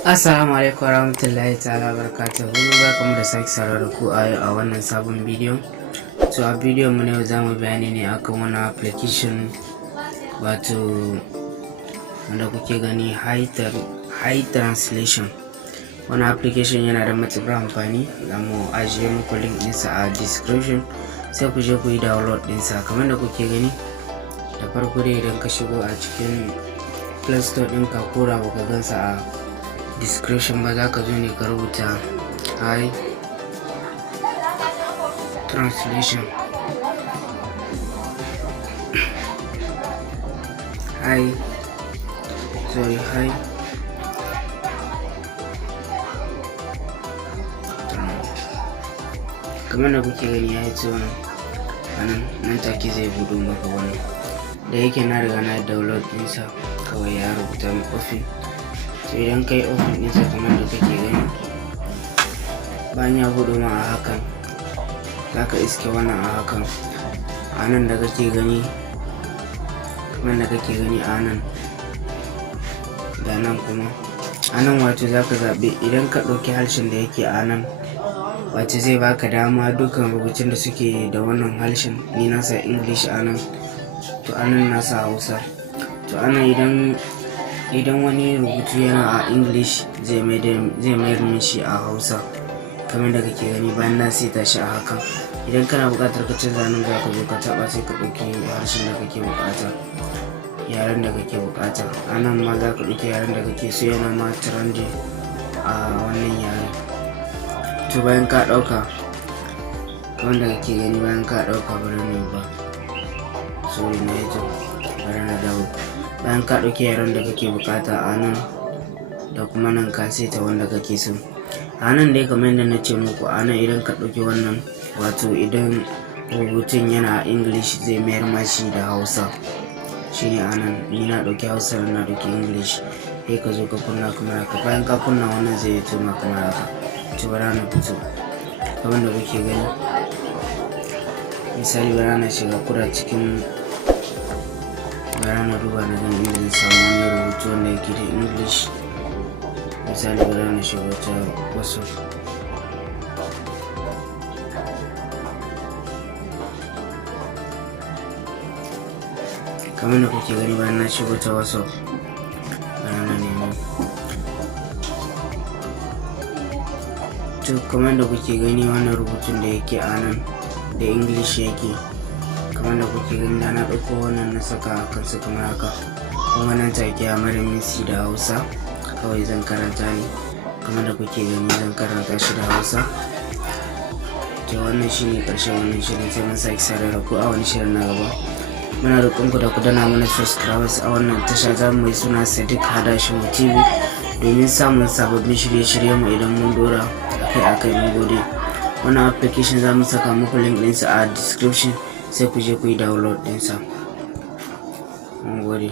Assalamu alaikum warahmatullahi ta'ala barakatuhu. Barkamu da sake saurara da ku a wannan sabon bidiyo. So a bidiyon mu na yau zamu bayani ne akan wani application wato wanda kuke gani high translation. Wani application yana da matuƙar amfani, zamu ajiye muku link ɗinsa a description sai ku je ku yi download ɗinsa. Kamar da kuke gani, da farko dai idan ka shigo a cikin Play Store ɗinka ko da baka gansa a description ba, za ka zo ne ka rubuta high translation kamar da kuke gani ya yi tsohon nan take zai buɗo maka wani da yake na riga na download ɗinsa, kawai ya rubuta min open. So idan kai open ɗinsa kamar da kake gani, bayan ya buɗo ma a hakan za ka iske wannan a hakan. A nan da kake gani, kamar da kake gani a nan da nan kuma a nan, wato za ka zaɓi idan ka ɗauki harshen da yake a nan, wato zai baka dama dukkan rubutun da suke da wannan harshen. Ni nasa English a nan, to a nan nasa Hausa. To a nan idan wani rubutu yana a English zai mayar min shi a Hausa, kamar da kake gani bayan na seta shi a hakan. Idan kana buƙatar ka canza nan, za ka zo ka taɓa sai ka ɗauki harshen da kake buƙata, yaren da kake buƙata. A nan ma za ka ɗauki yaren da kake so, yana ma trending a wannan yare. To bayan ka ɗauka, kamar da kake gani, bayan ka ɗauka bari ne ba sorry na yi bari na dawo. Bayan ka ɗauki yaren da kake bukata a nan da kuma nan ka seta wanda kake so. A nan dai kamar yadda na ce muku, a nan idan ka ɗauki wannan, wato idan rubutun yana English zai mayar mashi da Hausa, shine a nan. Ni na ɗauki Hausa, na ɗauki English. Sai ka zo ka kunna kamar haka. Bayan ka kunna wannan zai yi tuma kamar haka. To bara na fito kamar da kuke gani, misali bara na shiga kura cikin, bara na duba na gan inda zan samu wani rubutu wanda yake da English. Misali bara na shiga ta WhatsApp. Kamar da kuke gani, bayan na shigo ta WhatsApp, bara na nemo. To kamar da kuke gani, wannan rubutun da yake a nan da English yake. Kamar da kuke gani, da na ɗauko wannan na saka a kansu kamar haka, kuma nan take a mara minsi da Hausa. Kawai zan karanta ne, kamar da kuke gani zan karanta shi da Hausa. To wannan shine ƙarshen wannan shirin, sai mun sake saurara da ku a wani shirin na gaba. Muna roƙon ku da ku dana mana subscribers a wannan tasha. za mu yi suna Sadiq Hadashimu TV domin samun sababbin shirye-shiryen mu idan mun dora akai-akai. Mun gode. Wannan application za mu saka muku link ɗinsa a description sai ku je ku yi download ɗinsa. Mun gode.